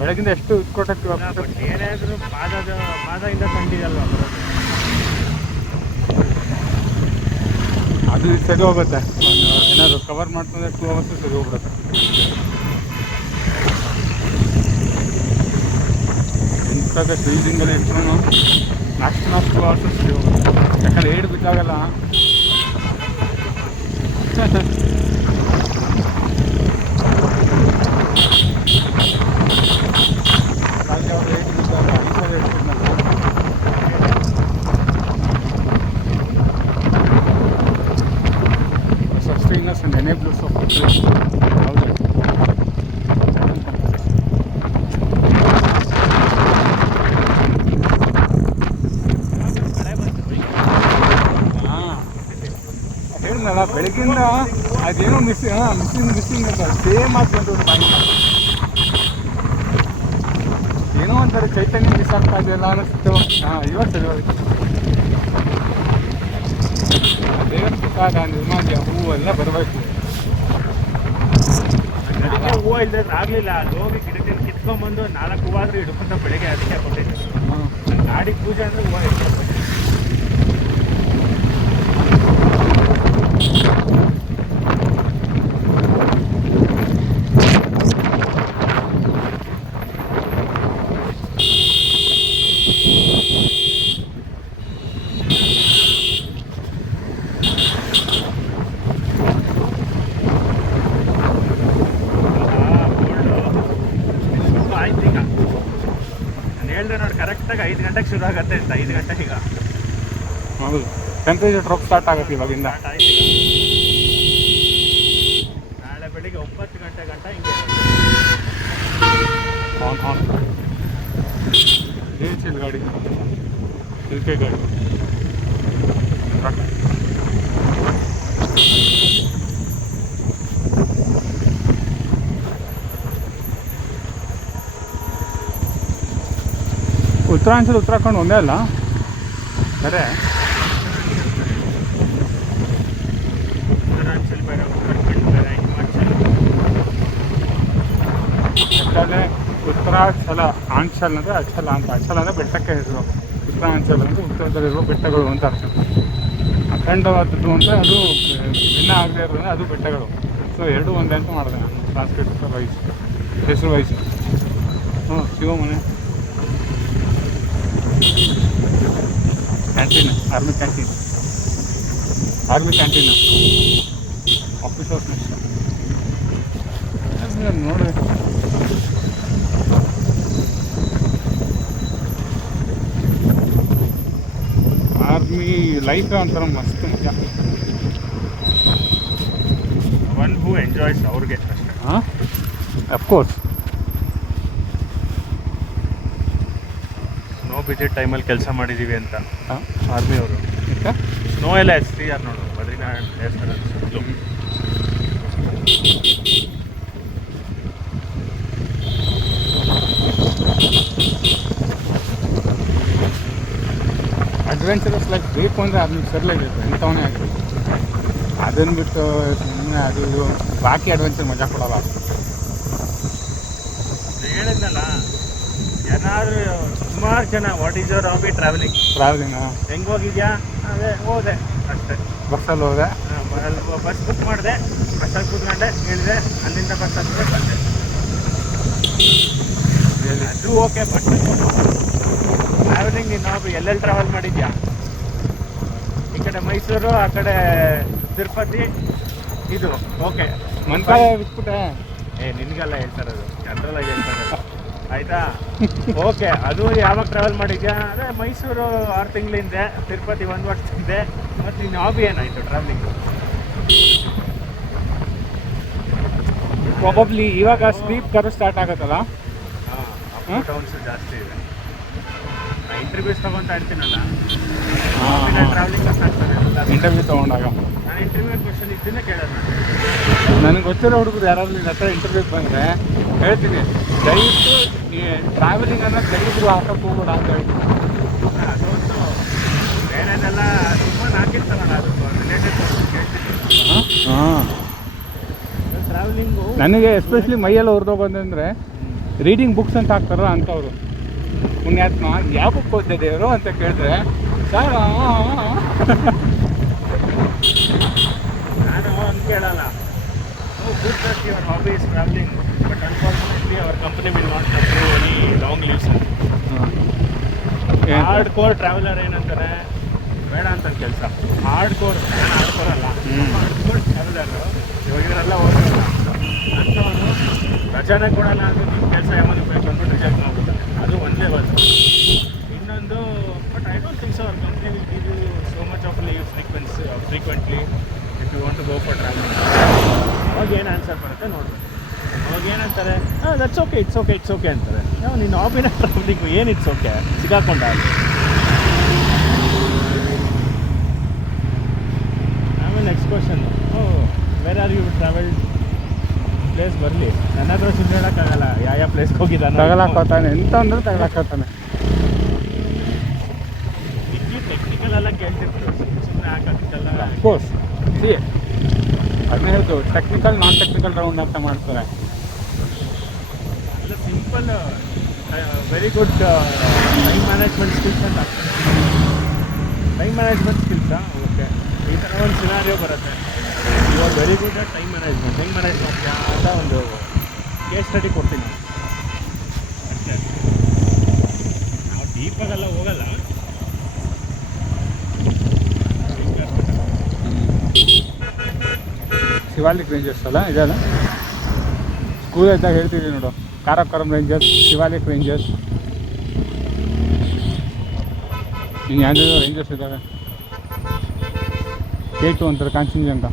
ಬೆಳಗಿಂದ ಎಷ್ಟು ಕೊಟ್ಟಕ್ಕೆ ಏನೇ ಆದರೂ ಪಾದದಿಂದ ತಂಡಿದಲ್ವ ಅದು ಸರಿ ಹೋಗುತ್ತೆ. ಏನಾದ್ರು ಕವರ್ ಮಾಡ್ಕೊಂಡ್ರೆ 2 ಅವರ್ಸ್ ಸರಿ ಹೋಗ್ಬಿಡುತ್ತೆ. ಇಂಥಾಗ ಸ್ಲೀಜಿಂಗಲ್ಲಿ ಇಟ್ಕೊಂಡು ಮ್ಯಾಕ್ಸಿಮಮ್ 2 ಅವರ್ಸ್ ಸರಿ ಹೋಗುತ್ತೆ. ಯಾಕಂದ್ರೆ aid ಬಿದ್ದಾಗಲ್ಲ sustenance and enablers of ಹೇಳಿದ್ನಲ್ಲ ಬೆಳಗ್ಗಿಂದ ಅದೇನೋ ಮಿಸ್ಸಿಂಗ್ ಅಂತ ಸೇಮ್ ಆಗ್ತಂತ ಏನೋ ಒಂಥರ ಚೈತನ್ಯ ಮಿಸ್ ಆಗ್ತಾ ಇದೆಯಲ್ಲ ಅನ್ನಿಸ್ತು. ಇವತ್ತು ದೇವರ ಪ್ರಸಾದ ನಿರ್ಮಾಲ್ಯ ಹೂವೆಲ್ಲ ಬರಬೇಕು. ಹೂವು ಇಲ್ಲದೆ ಆಗಲಿಲ್ಲ. ಅದು ಹೋಗಿ ಗಿಡದಲ್ಲಿ ಕಿತ್ಕೊಂಡ್ಬಂದು 4 ಹೂವಾದರೂ ಹಿಡ್ಕೊಂತ ಬೆಳಗ್ಗೆ ಅದಕ್ಕೆ ಕೊಟ್ಟಿದ್ದೆ. ಗಾಡಿ ಪೂಜೆ ಅಂದರೆ ಹೂವು ಇಟ್ಕೊಂಡು ಕರೆಕ್ಟಾಗಿ 5 ಗಂಟೆಗೆ ಶುರು ಆಗುತ್ತೆ ಅಂತ. 5 ಗಂಟೆಗೆ ಈಗ ಹೌದು ಟೆಂಪ್ರೇಚರ್ ಡ್ರಾಪ್ ಸ್ಟಾರ್ಟ್ ಆಗುತ್ತೆ ಇವಾಗಿಂದ. ನಾಳೆ ಬೆಳಿಗ್ಗೆ 9 ಗಂಟೆ ಗಂಟ ಹಿಂಗೆ ಏನ್ ಗಾಡಿ ಇಲ್ಕೆ ಗಾಡಿ ಉತ್ತರಾಂಚಲ ಉತ್ತರಾಖಂಡ್ ಒಂದೇ ಅಲ್ಲ ಬೇರೆ. ಉತ್ತರಾಂಚಲ್ ಬೇರೆ, ಉತ್ತರಾಖಂಡ್ ಬೇರೆ, ಹಿಮಾಚಲ್. ಯಾಕಂದರೆ ಉತ್ತರಾಂಚಲ ಆಂಚಲ್ ಅಂದರೆ ಅಚಲ ಅಂತ. ಅಚಲ ಅಂದರೆ ಬೆಟ್ಟಕ್ಕೆ ಹೆಸರು. ಉತ್ತರಾಂಚಲ ಅಂದರೆ ಉತ್ತರದಲ್ಲಿರುವ ಬೆಟ್ಟಗಳು ಅಂತ ಅರ್ಥ. ಅಖಂಡವಾದದ್ದು ಅಂದರೆ ಅದು ಭಿನ್ನ ಆಗದೆ ಇರೋದ್ರೆ ಅದು ಬೆಟ್ಟಗಳು. ಸೊ ಎರಡೂ ಒಂದೇ ಅಂತ ಮಾಡಿದೆ ನಾನು ಟ್ರಾನ್ಸ್ಲೇಟ್ ವೈಸ್ ಹೆಸರು wise. Shivamane canteen, army canteen officers ನೋಡಿ. ಆರ್ಮಿ ಲೈಫ್ ಒಂಥರ ಮಸ್ತ್ ಮಜಾ. ಒನ್ ಹೂ ಎಂಜಾಯ್ಸ್ ಅವ್ರಿಗೆ ಅಷ್ಟೇ. ಅಫ್ಕೋರ್ಸ್ ಸ್ನೋ ಬಿಸಿಟ್ ಟೈಮಲ್ಲಿ ಕೆಲಸ ಮಾಡಿದ್ದೀವಿ ಅಂತ ಆರ್ಮಿಯವರು. ಸ್ನೋ ಎಲ್ಲ STR ನೋಡು, ಬದ್ರಿನಾರಾಯಣ ದೇವಸ್ಥಾನ ಸುತ್ತಲೂ. ಅಡ್ವೆಂಚರಸ್ ಲೈಫ್ ಬೇಕು ಅಂದರೆ ಅದನ್ನ ಸರಿಯಾಗಿರುತ್ತೆ, ಎಂಥವನೇ ಆಗಿರುತ್ತೆ. ಅದನ್ನು ಬಿಟ್ಟು ಸುಮ್ಮನೆ ಅದು ಬಾಕಿ ಅಡ್ವೆಂಚರ್ ಮಜಾ ಕೊಡೋಲ್ಲ. ಹೇಳಿದ್ನಲ್ಲ, ಏನಾದರೂ ಸುಮಾರು ಜನ what is your hobby? Travelling. ಹೆಂಗೆ ಹೋಗಿದ್ಯಾ? ಅದೇ ಹೋದೆ ಅಷ್ಟೇ. ಬಸ್ಸಲ್ಲಿ ಹೋದೆ, ಬಸ್ ಬುಕ್ ಮಾಡಿದೆ, ಬಸ್ಸಲ್ಲಿ ಕೂತ್ಕೊಂಡೆ, ಹೇಳಿದೆ, ಅಲ್ಲಿಂದ ಬಸ್ ಹತ್ತಿದೆ ಬಂದೆ. ಅದು ಓಕೆ. ಬಟ್ ಟ್ರಾವೆಲಿಂಗ್ ನೀನು ಹಾಬಿ ಎಲ್ಲೆಲ್ಲಿ ಟ್ರಾವೆಲ್ ಮಾಡಿದ್ಯಾ? ಈ ಕಡೆ ಮೈಸೂರು, ಆ ಕಡೆ ತಿರುಪತಿ, ಇದು ಓಕೆ. ಮಂತ್ರಾಲಯ ಬಿಟ್ಬಿಟ್ಟೆ. ನಿನಗೆಲ್ಲ ಹೇಳ್ತಾರದು, ಜನರಲಾಗಿ ಹೇಳ್ತಾರದು, ಆಯಿತಾ? ಓಕೆ. ಅದು ಯಾವಾಗ ಟ್ರಾವೆಲ್ ಮಾಡಿದ್ಯಾ? ಅದೇ ಮೈಸೂರು 6 ತಿಂಗಳಿಂದೆ, ತಿರುಪತಿ 1 ವರ್ಷದಿಂದ. ಮತ್ತು ನಿನ್ನ ಹಾಬಿ ಏನಾಯಿತು ಟ್ರಾವೆಲಿಂಗು? ಪ್ರಾಬಬ್ಲಿ ಇವಾಗ ಸ್ಲೀಪ್ ಕರು ಸ್ಟಾರ್ಟ್ ಆಗುತ್ತಲ್ಲ. ಅಪ್ ಡೌನ್ಸ್ ಜಾಸ್ತಿ ಇದೆ. ಇಂಟರ್ವ್ಯೂಸ್ ತೊಗೊತಾ ಇರ್ತೀನಲ್ಲ, ಟ್ರಾವೆಲಿಂಗ್ ಆಗ್ತದೆ. ಇಂಟರ್ವ್ಯೂ ತೊಗೊಂಡಾಗ. ನಾನು ಇಂಟರ್ವ್ಯೂ ಕ್ವಶನ್ ಇದನ್ನೇ ಕೇಳೋದು ನನಗೆ ಗೊತ್ತಿರೋ ಹುಡುಗರು ಯಾರಾದ್ರೂ ನಿನ್ನ ಹತ್ರ ಇಂಟರ್ವ್ಯೂಗೆ ಬಂದರೆ ಹೇಳ್ತೀನಿ, ದಯವಿಟ್ಟು ಟ್ರಾವೆಲಿಂಗ್ ಅನ್ನೋದು ದಯವಿಟ್ಟು ಹಾಕಕ್ಕೆ ಹೋಗ್ಬೇಡ ಅಂತ ಹೇಳ್ತೀನಿ. ಅದೊಂದು ಬೇರೆದೆಲ್ಲ ತುಂಬ ಹಾಕಿರ್ತಾರಲ್ಲ ಅದು ರಿಲೇಟೆಡ್ ಕೇಳ್ತೀನಿ. ಹಾಂ, ಟ್ರಾವೆಲಿಂಗು ನನಗೆ ಎಸ್ಪೆಷಲಿ ಮೈಯೆಲ್ಲ ಹೊರದೋಗೋದಂದರೆ ರೀಡಿಂಗ್ ಬುಕ್ಸ್ ಅಂತ ಹಾಕ್ತಾರೋ ಅಂಥವ್ರು. ಪುಣ್ಯಾತ್ಮ ಯಾವ ಬುಕ್ ಓದಿದೆ ದೇವರು ಅಂತ ಕೇಳಿದ್ರೆ ಸರ್ ನಾನು ಹಂಗೆ ಕೇಳಲ್ಲ. Good that your hobby is travelling, but unfortunately our company will not approve any long leaves. Hard core traveller ಏನಂತಾರೆ, ಬೇಡ ಅಂತ ಕೆಲಸ. ಹಾರ್ಡ್ ಕೋರ್, ನಾನು ಹಾರ್ಡ್ ಕೋರ್ ಅಲ್ಲ, ಹಾರ್ಡ್ ಕೋರ್ ಟ್ರಾವೆಲರು ಇವಾಗ ಇವರೆಲ್ಲ ಹೋಗೋಲ್ಲ ಅಂಥವನು ರಜಾನೇ ಕೊಡಲ್ಲ ಅಂದರೆ ನಿಮ್ಮ ಕೆಲಸ ಯಾವಾಗ ಬೇಕು ಅಂದ್ಬಿಟ್ಟು ರಿಜೆಕ್ಟ್ ಮಾಡ್ಬಿಡ್ತಾರೆ. ಅದು ಒಂದೇ ಒಂದು. ಇನ್ನೊಂದು, but I don't think so our company will give you so much of leave frequently if you want to go for travelling. ಅವಾಗ ಏನು ಆನ್ಸರ್ ಬರುತ್ತೆ ನೋಡ್ಬೇಕು. ಅವಾಗ ಏನಂತಾರೆ, ದಟ್ಸ್ ಓಕೆ, ಇಟ್ಸ್ ಓಕೆ ಅಂತಾರೆ. ನಿನ್ನ ಹಾಬಿನ ಟ್ರಾವೆಲಿಂಗು ಏನು ಇಟ್ಸ್ ಓಕೆ ಸಿಗಾಕೊಂಡ. ಆಮೇಲೆ next question, where are you travelled place ಬರಲಿ. ನನ್ನ ಹತ್ರ ಸುಮ್ಮನೆ ಹೇಳೋಕ್ಕಾಗಲ್ಲ ಯಾವ ಪ್ಲೇಸ್ಗೆ ಹೋಗಿದ್ದಾನೆ. ತಗೊಳಕೋತಾನೆ ಎಂತ ಅಂದ್ರೆ ತಗೊಳಕೋತಾನೆ. ಇಲ್ಲಿ ಟೆಕ್ನಿಕಲ್ ಎಲ್ಲ ಕೇಳ್ತಿರ್ತಾರೆ, ಸುಮ್ಮನೆ ಹಾಕೋದಿದ್ದೆಲ್ಲ. ಅಫ್ಕೋರ್ಸ್, ಅದನ್ನೇ ಹೇಳ್ತು, ಟೆಕ್ನಿಕಲ್ ನಾನ್ ಟೆಕ್ನಿಕಲ್ ರೌಂಡ್ ಅಂತ ಮಾಡ್ತಾರೆ. ಎಲ್ಲ simple, very good time management skills ಅಂತ. ಟೈಮ್ ಮ್ಯಾನೇಜ್ಮೆಂಟ್ ಸ್ಕಿಲ್ಸಾ? ಓಕೆ, ಈ ಥರ ಒಂದು ಸಿನಾರಿಯೋ ಬರುತ್ತೆ. You are very good at time management. ಹೆಂಗೆ ಮ್ಯಾನೇಜ್ ಮಾಡ್ತೀಯಾ ಅಂತ ಒಂದು ಕೇಸ್ ಸ್ಟಡಿ ಕೊಡ್ತೀನಿ ಅಷ್ಟೇ. ನಾವು ಡೀಪಾಗೆಲ್ಲ ಹೋಗಲ್ಲ. ಶಿವಾಲಿಕ್ ರೇಂಜರ್ಸ್ ಅಲ್ಲ ಇದೆಲ್ಲ, ಸ್ಕೂಲ್ ಇದ್ದಾಗ ಹೇಳ್ತಿದ್ವಿ ನೋಡು, ಕಾರಕೋರಂ ರೇಂಜರ್ಸ್, ಶಿವಾಲಿಕ್ ರೇಂಜರ್ಸ್, ಇನ್ನು ಯಾವುದಾದ್ರು ರೇಂಜರ್ಸ್ ಇದ್ದಾವೆ. K2 ಅಂತಾರೆ, ಕಾಂಚನಜಂಗ.